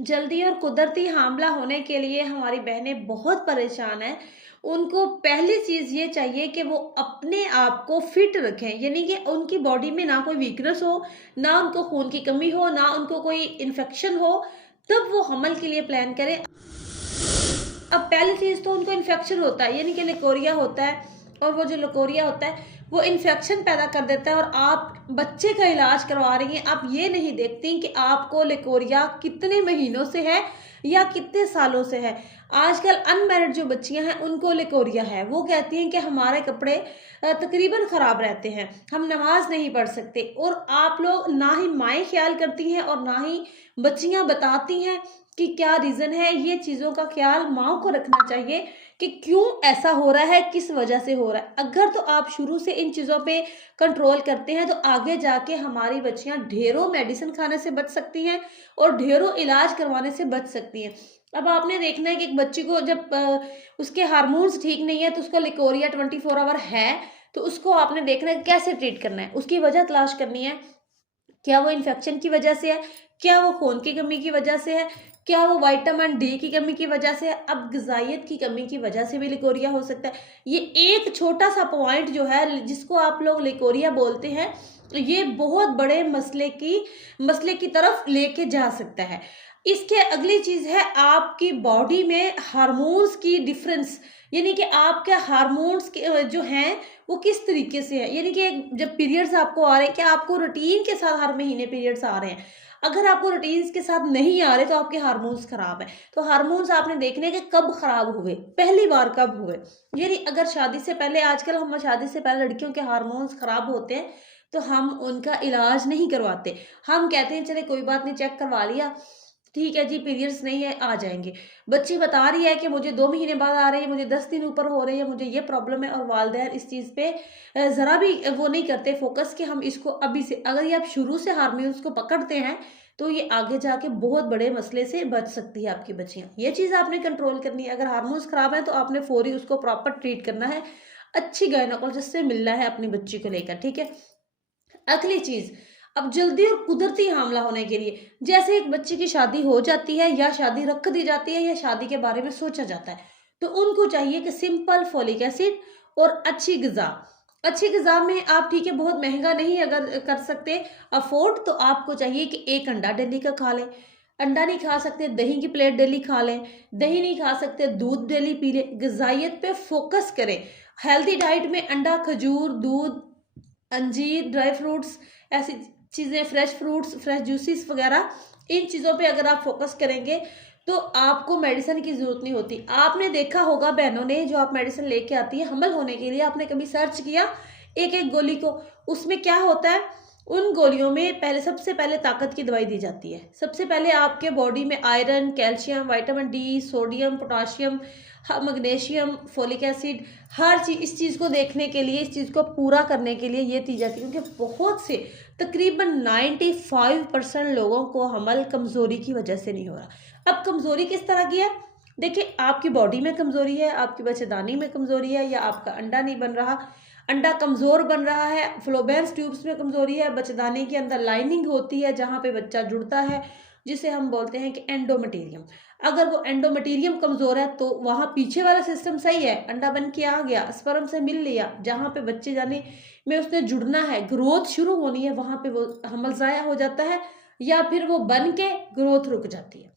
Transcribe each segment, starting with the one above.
जल्दी और कुदरती हामला होने के लिए हमारी बहनें बहुत परेशान हैं। उनको पहली चीज़ ये चाहिए कि वो अपने आप को फिट रखें, यानी कि उनकी बॉडी में ना कोई वीकनेस हो, ना उनको खून की कमी हो, ना उनको कोई इन्फेक्शन हो, तब वो हमल के लिए प्लान करें। अब पहली चीज़ तो उनको इन्फेक्शन होता है, यानी कि लिकोरिया होता है, और वो जो लिकोरिया होता है वो इन्फेक्शन पैदा कर देता है, और आप बच्चे का इलाज करवा रही हैं, आप ये नहीं देखती कि आपको लिकोरिया कितने महीनों से है या कितने सालों से है। आजकल अनमैरिड जो बच्चियां हैं उनको लिकोरिया है, वो कहती हैं कि हमारे कपड़े तकरीबन ख़राब रहते हैं, हम नमाज नहीं पढ़ सकते, और आप लोग ना ही माएँ ख्याल करती हैं और ना ही बच्चियां बताती हैं कि क्या रीज़न है। ये चीज़ों का ख्याल माँओं को रखना चाहिए कि क्यों ऐसा हो रहा है, किस वजह से हो रहा है। अगर तो आप शुरू से इन चीज़ों पे कंट्रोल करते हैं तो आगे जाके हमारी बच्चियां ढेरों मेडिसिन खाने से बच सकती हैं और ढेरों इलाज करवाने से बच सकती हैं। अब आपने देखना है कि एक बच्ची को जब उसके हार्मोन्स ठीक नहीं है तो उसका लिकोरिया 24 आवर है, तो उसको आपने देखना है कैसे ट्रीट करना है, उसकी वजह तलाश करनी है। क्या वो इन्फेक्शन की वजह से है? क्या वो खून की कमी की वजह से है? क्या वो विटामिन डी की कमी की वजह से है? अब ग़िज़ाइयत की कमी की वजह से भी लिकोरिया हो सकता है। ये एक छोटा-सा पॉइंट जो है जिसको आप लोग लिकोरिया बोलते हैं, ये बहुत बड़े मसले की तरफ लेके जा सकता है। इसके अगली चीज़ है आपकी बॉडी में हार्मोन्स की डिफ़रेंस, यानी कि आपके हार्मोन्स के जो हैं वो किस तरीके से है, यानी कि जब पीरियड्स आपको आ रहे हैं, क्या आपको रूटीन के साथ हर महीने पीरियड्स आ रहे हैं? अगर आपको रूटीन्स के साथ नहीं आ रहे तो आपके हार्मोन्स खराब हैं। तो हार्मोन्स आपने देखने हैं कि कब खराब हुए, पहली बार कब हुए। यानी अगर शादी से पहले, आजकल हम शादी से पहले लड़कियों के हार्मोन्स खराब होते हैं तो हम उनका इलाज नहीं करवाते। हम कहते हैं चले कोई बात नहीं, चेक करवा लिया, ठीक है जी, पीरियड्स नहीं है, आ जाएँगे। बच्ची बता रही है कि मुझे 2 महीने बाद आ रही है, मुझे 10 दिन ऊपर हो रही है, मुझे ये प्रॉब्लम है, और वालिदैन इस चीज़ पे ज़रा भी वो नहीं करते फ़ोकस कि हम इसको अभी से, अगर ये आप शुरू से हार्मोन्स को पकड़ते हैं, तो ये आगे जाके बहुत बड़े मसले से बच सकती है आपकी बच्चियाँ। ये चीज़ आपने कंट्रोल करनी है। अगर हार्मोन्स खराब हैं, तो आपने फ़ौरी उसको प्रॉपर ट्रीट करना है। अच्छी गायनेकोलॉजिस्ट से मिलना है अपनी बच्ची को लेकर, ठीक है? अगली चीज़, अब जल्दी और कुदरती हामला होने के लिए, जैसे एक बच्चे की शादी हो जाती है या शादी रख दी जाती है या शादी के बारे में सोचा जाता है, तो उनको चाहिए कि सिंपल फोलिक एसिड और अच्छी ग़िज़ा। अच्छी ग़िज़ा में आप, ठीक है, बहुत महँगा नहीं अगर कर सकते अफ़ोर्ड, तो आपको चाहिए कि 1 अंडा डेली का खा लें। अंडा नहीं खा सकते, दही की प्लेट डेली खा लें। दही नहीं खा सकते, दूध डेली पी लें। ग़िज़ाइयत पे फ़ोकस करें। हेल्दी डाइट में अंडा, खजूर, दूध, अंजीर, ड्राई फ्रूट्स, ऐसी चीज़ें, फ्रेश फ्रूट्स, फ्रेश जूसेस वगैरह, इन चीज़ों पे अगर आप फ़ोकस करेंगे तो आपको मेडिसिन की ज़रूरत नहीं होती। आपने देखा होगा बहनों ने, जो आप मेडिसिन लेके आती हैं हमल होने के लिए, आपने कभी सर्च किया एक-एक गोली को, उसमें क्या होता है? उन गोलियों में पहले, सबसे पहले ताकत की दवाई दी जाती है। सबसे पहले आपके बॉडी में iron, calcium, vitamin D, sodium, potassium, magnesium, folic acid, हर चीज़, इस चीज़ को देखने के लिए, इस चीज़ को पूरा करने के लिए ये दी जाती है, क्योंकि बहुत से, तकरीबन 95% लोगों को हमल कमज़ोरी की वजह से नहीं हो रहा। अब कमज़ोरी किस तरह की है? देखिए, आपकी बॉडी में कमज़ोरी है, आपकी बच्चेदानी में कमज़ोरी है, या आपका अंडा नहीं बन रहा, अंडा कमज़ोर बन रहा है, फ़्लोबेंस ट्यूब्स में कमज़ोरी है, बच्चेदानी के अंदर लाइनिंग होती है जहाँ पे बच्चा जुड़ता है, जिसे हम बोलते हैं कि एंडोमेटेरियम। अगर वो एंडोमेटेरियम कमज़ोर है तो वहाँ पीछे वाला सिस्टम सही है, अंडा बन के आ गया, स्पर्म से मिल लिया, जहाँ पे बच्चे जाने में उसने जुड़ना है, ग्रोथ शुरू होनी है, वहाँ पे वो हमल ज़ाया हो जाता है, या फिर वो बन के ग्रोथ रुक जाती है।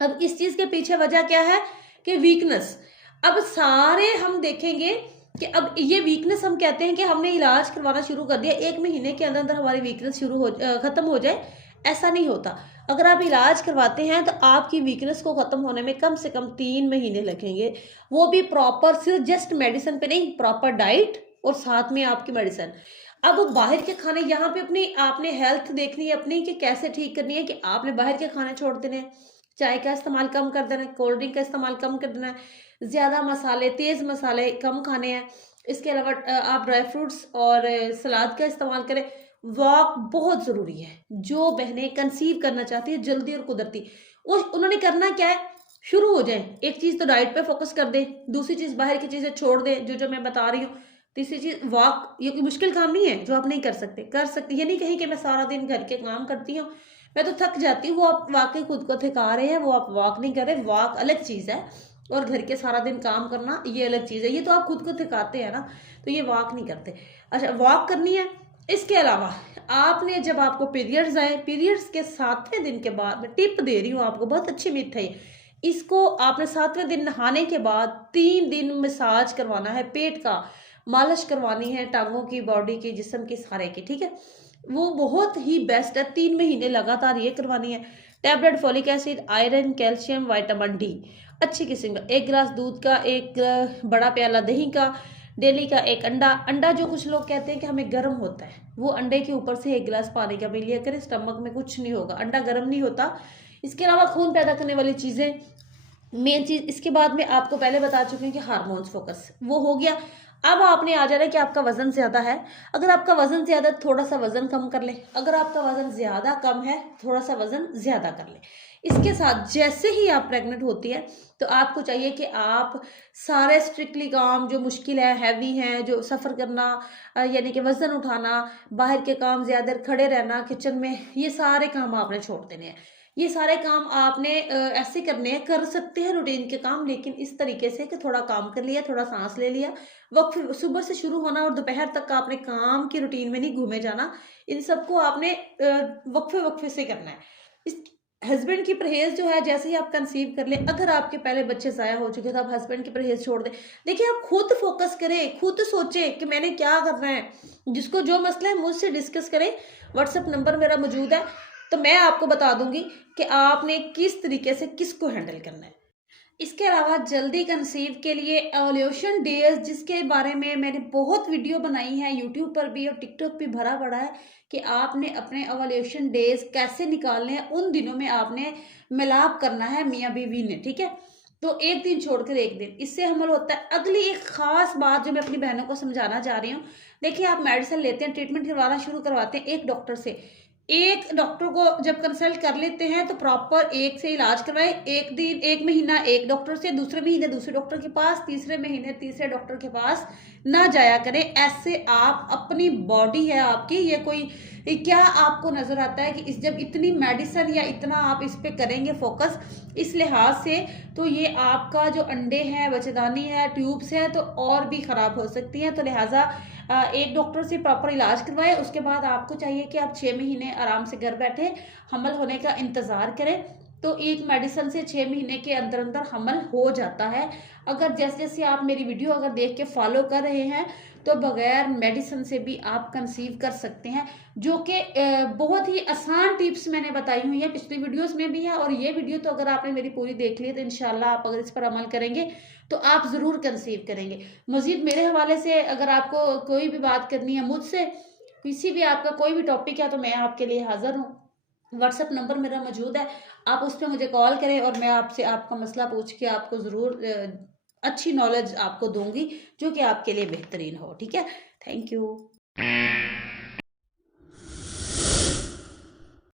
अब इस चीज़ के पीछे वजह क्या है? कि वीकनेस। अब सारे हम देखेंगे कि अब ये वीकनेस, हम कहते हैं कि हमने इलाज करवाना शुरू कर दिया, 1 महीने के अंदर-अंदर हमारी वीकनेस खत्म हो जाए, ऐसा नहीं होता। अगर आप इलाज करवाते हैं तो आपकी वीकनेस को ख़त्म होने में कम से कम 3 महीने लगेंगे। वो भी प्रॉपर, सिर्फ जस्ट मेडिसिन पे नहीं, प्रॉपर डाइट और साथ में आपकी मेडिसिन। अब बाहर के खाने, यहाँ पे अपनी आपने हेल्थ देखनी है अपनी, कि कैसे ठीक करनी है, कि आपने बाहर के खाने छोड़ देने हैं। चाय का इस्तेमाल कम कर देना है, कोल्ड ड्रिंक का इस्तेमाल कम कर देना है, ज़्यादा मसाले, तेज़ मसाले कम खाने हैं। इसके अलावा आप ड्राई फ्रूट्स और सलाद का इस्तेमाल करें। वॉक बहुत ज़रूरी है। जो बहनें कंसीव करना चाहती हैं जल्दी और कुदरती, उन्होंने करना क्या है? शुरू हो जाएँ। एक चीज़ तो डाइट पे फ़ोकस कर दें, दूसरी चीज़ बाहर की चीज़ें छोड़ दें, जो मैं बता रही हूँ। तीसरी चीज़ वॉक, ये कोई मुश्किल काम नहीं है जो आप नहीं कर सकते। कर सकती, ये नहीं कहीं कि मैं सारा दिन घर के काम करती हूँ, मैं तो थक जाती हूँ, वो आप वाकई खुद को थका रहे हैं, वो आप वॉक नहीं कर रहे। वॉक अलग चीज़ है और घर के सारा दिन काम करना ये अलग चीज़ है। ये तो आप खुद को थकाते हैं ना, तो ये वॉक नहीं करते। अच्छा, वॉक करनी है। इसके अलावा आपने जब आपको पीरियड्स आए, पीरियड्स के 7वें दिन के बाद, मैं टिप दे रही हूँ आपको, बहुत अच्छी मिथ है ये, इसको आपने 7वें दिन नहाने के बाद 3 दिन मसाज करवाना है, पेट का मालिश करवानी है, टांगों की, बॉडी की, जिस्म की, सारे की, ठीक है। वो बहुत ही बेस्ट है, 3 महीने लगातार ये करवानी है। Tablet folic acid, iron, calcium, vitamin D अच्छी किस्म का, 1 गिलास दूध का, 1 बड़ा प्याला दही का, डेली का 1 अंडा। अंडा जो कुछ लोग कहते हैं कि हमें गर्म होता है, वो अंडे के ऊपर से 1 गिलास पानी का पी लिया करें, स्टमक में कुछ नहीं होगा, अंडा गर्म नहीं होता। इसके अलावा खून पैदा करने वाली चीज़ें, मेन चीज़। इसके बाद में आपको पहले बता चुके हैं कि हार्मोन्स फोकस, वो हो गया। अब आपने आ जाना है कि आपका वजन ज़्यादा है। अगर आपका वजन ज़्यादा है, थोड़ा सा वजन कम कर ले। अगर आपका वजन ज़्यादा कम है, थोड़ा सा वजन ज़्यादा कर ले। इसके साथ जैसे ही आप प्रेग्नेंट होती है, तो आपको चाहिए कि आप सारे स्ट्रिक्टली काम जो मुश्किल है, हैवी हैं, जो सफ़र करना, यानी कि वजन उठाना, बाहर के काम, ज़्यादा देर खड़े रहना किचन में, ये सारे काम आपने छोड़ देने हैं। ये सारे काम आपने ऐसे करने हैं, कर सकते हैं रूटीन के काम, लेकिन इस तरीके से कि थोड़ा काम कर लिया, थोड़ा सांस ले लिया, वक्त सुबह से शुरू होना और दोपहर तक का आपने काम की रूटीन में नहीं घूमे जाना। इन सबको आपने वक्फे वक्फे से करना है। इस हस्बैंड की परहेज जो है, जैसे ही आप कंसीव कर ले, अगर आपके पहले बच्चे ज़ाया हो चुके तो आप हस्बैंड की परहेज छोड़ दें। देखिए, आप खुद फोकस करें, खुद सोचें कि मैंने क्या करना है। जिसको जो मसला है मुझसे डिस्कस करें, व्हाट्सएप नंबर मेरा मौजूद है, तो मैं आपको बता दूंगी कि आपने किस तरीके से किसको हैंडल करना है। इसके अलावा जल्दी कंसीव के लिए एवोल्यूशन डेज, जिसके बारे में मैंने बहुत वीडियो बनाई है, यूट्यूब पर भी और टिकटॉक भी भरा पड़ा है कि आपने अपने एवोल्यूशन डेज कैसे निकालने हैं। उन दिनों में आपने मिलाप करना है मियाँ बीवी ने, ठीक है। तो 1 दिन छोड़कर 1 दिन, इससे हमल होता है। अगली एक खास बात जो मैं अपनी बहनों को समझाना चाह रही हूँ, देखिए, आप मेडिसिन लेते हैं, ट्रीटमेंट करवाना शुरू करवाते हैं एक डॉक्टर से। एक डॉक्टर को जब कंसल्ट कर लेते हैं तो प्रॉपर एक से इलाज करवाएं। 1 दिन, 1 महीना एक डॉक्टर से, दूसरे महीने दूसरे डॉक्टर के पास, तीसरे महीने तीसरे डॉक्टर के पास ना जाया करें। ऐसे आप अपनी बॉडी है आपकी, ये कोई क्या आपको नजर आता है कि इस जब इतनी मेडिसिन या इतना आप इस पे करेंगे फोकस, इस लिहाज से, तो ये आपका जो अंडे हैं, बच्चेदानी है, ट्यूब्स है, तो और भी खराब हो सकती हैं। तो लिहाजा एक डॉक्टर से प्रॉपर इलाज करवाएं। उसके बाद आपको चाहिए कि आप 6 महीने आराम से घर बैठे हमल होने का इंतज़ार करें। तो एक मेडिसिन से 6 महीने के अंदर अंदर हमल हो जाता है। अगर जैसे जैसे आप मेरी वीडियो अगर देख के फॉलो कर रहे हैं, तो बगैर मेडिसिन से भी आप कंसीव कर सकते हैं, जो कि बहुत ही आसान टिप्स मैंने बताई हुई है, पिछली वीडियोस में भी है और ये वीडियो तो अगर आपने मेरी पूरी देख ली तो इंशाल्लाह आप अगर इस पर अमल करेंगे तो आप ज़रूर कंसीव करेंगे। मज़ीद मेरे हवाले से अगर आपको कोई भी बात करनी है मुझसे, किसी भी आपका कोई भी टॉपिक है, तो मैं आपके लिए हाज़िर हूँ। व्हाट्सएप नंबर मेरा मौजूद है, आप उस पर मुझे कॉल करें और मैं आपसे आपका मसला पूछ के आपको ज़रूर अच्छी नॉलेज आपको दूंगी, जो कि आपके लिए बेहतरीन हो, ठीक है। Thank you.